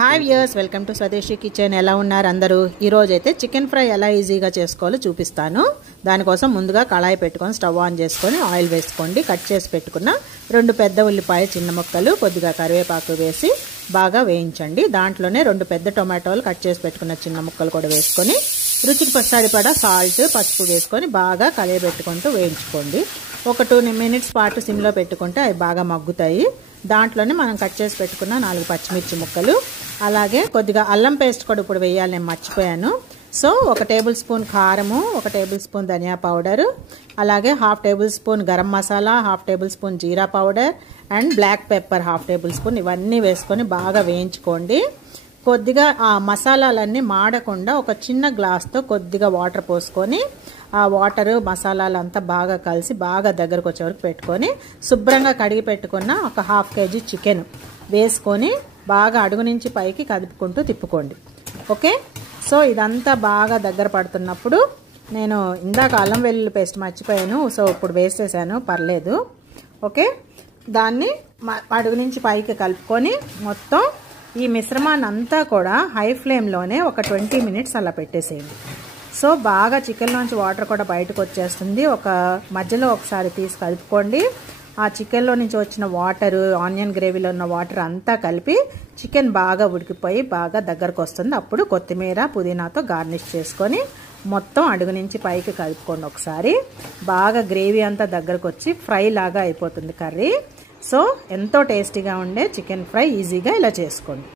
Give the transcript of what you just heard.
Hi viewers, welcome to స్వదేశీ kitchen. ఎలా ఉన్నారు అందరూ? ఈరోజు అయితే చికెన్ ఫ్రై ఎలా ఈజీగా చేసుకోవాలో చూపిస్తాను. దానికోసం ముందుగా కళాయి పెట్టుకొని స్టవ్ ఆన్ చేసుకొని ఆయిల్ వేసుకోండి. కట్ చేసి పెట్టుకున్న 2 పెద్ద ఉల్లిపాయ చిన్న ముక్కలు, కొద్దిగా కరివేపాకు వేసి బాగా వేయించండి. దాంట్లోనే 2 పెద్ద టొమాటోలు కట్ చేసి పెట్టుకున్న చిన్న ముక్కలు కూడా వేసుకొని రుచికి సరిపడా సాల్ట్, పసుపు వేసుకొని బాగా కలియబెట్టుకుంటూ వేయించుకోండి. ఒక 2 మినిట్స్ పాటు సిమ్లో పెట్టుకుంటే అవి బాగా మగ్గుతాయి. దాంట్లోనే మనం కట్ చేసి పెట్టుకున్న 4 పచ్చిమిర్చి ముక్కలు, అలాగే కొద్దిగా అల్లం పేస్ట్ కూడా ఇప్పుడు వేయాలి, నేను మర్చిపోయాను. సో 1 టేబుల్ స్పూన్ కారము, 1 టేబుల్ స్పూన్ ధనియా పౌడర్, అలాగే 1/2 tablespoon garam masala, 1/2 tablespoon jeera powder and black pepper 1/2 tablespoon, ఇవన్నీ వేసుకొని బాగా వేయించుకోండి. కొద్దిగా ఆ మసాలాలన్నీ మాడకుండా ఒక చిన్న గ్లాస్తో కొద్దిగా వాటర్ పోసుకొని ఆ వాటర్ మసాలాలంతా బాగా కలిసి బాగా దగ్గరకు వచ్చే వరకు పెట్టుకొని శుభ్రంగా కడిగి పెట్టుకున్న ఒక 1/2 కేజీ చికెన్ వేసుకొని బాగా అడుగు నుంచి పైకి కదుపుకుంటూ తిప్పుకోండి. ఓకే, సో ఇదంతా బాగా దగ్గర పడుతున్నప్పుడు నేను ఇందాక అల్లం వెల్లుల్లి పేస్ట్ మర్చిపోయాను, సో ఇప్పుడు వేసేసాను, పర్లేదు. ఓకే, దాన్ని అడుగు నుంచి పైకి కలుపుకొని మొత్తం ఈ మిశ్రమాన్ని అంతా కూడా హై ఫ్లేమ్లోనే ఒక 20 మినిట్స్ అలా పెట్టేసేయండి. సో బాగా చికెన్లోంచి వాటర్ కూడా బయటకు వచ్చేస్తుంది. ఒక మధ్యలో ఒకసారి తీసి కలుపుకోండి. ఆ చికెన్లో నుంచి వచ్చిన వాటరు, ఆనియన్ గ్రేవీలో ఉన్న వాటర్ అంతా కలిపి చికెన్ బాగా ఉడికిపోయి బాగా దగ్గరకు వస్తుంది. అప్పుడు కొత్తిమీర, పుదీనాతో గార్నిష్ చేసుకొని మొత్తం అడుగు నుంచి పైకి కలుపుకోండి. ఒకసారి బాగా గ్రేవీ అంతా దగ్గరకు వచ్చి ఫ్రై లాగా అయిపోతుంది కర్రీ. సో ఎంతో టేస్టీగా ఉండే చికెన్ ఫ్రై ఈజీగా ఇలా చేసుకోండి.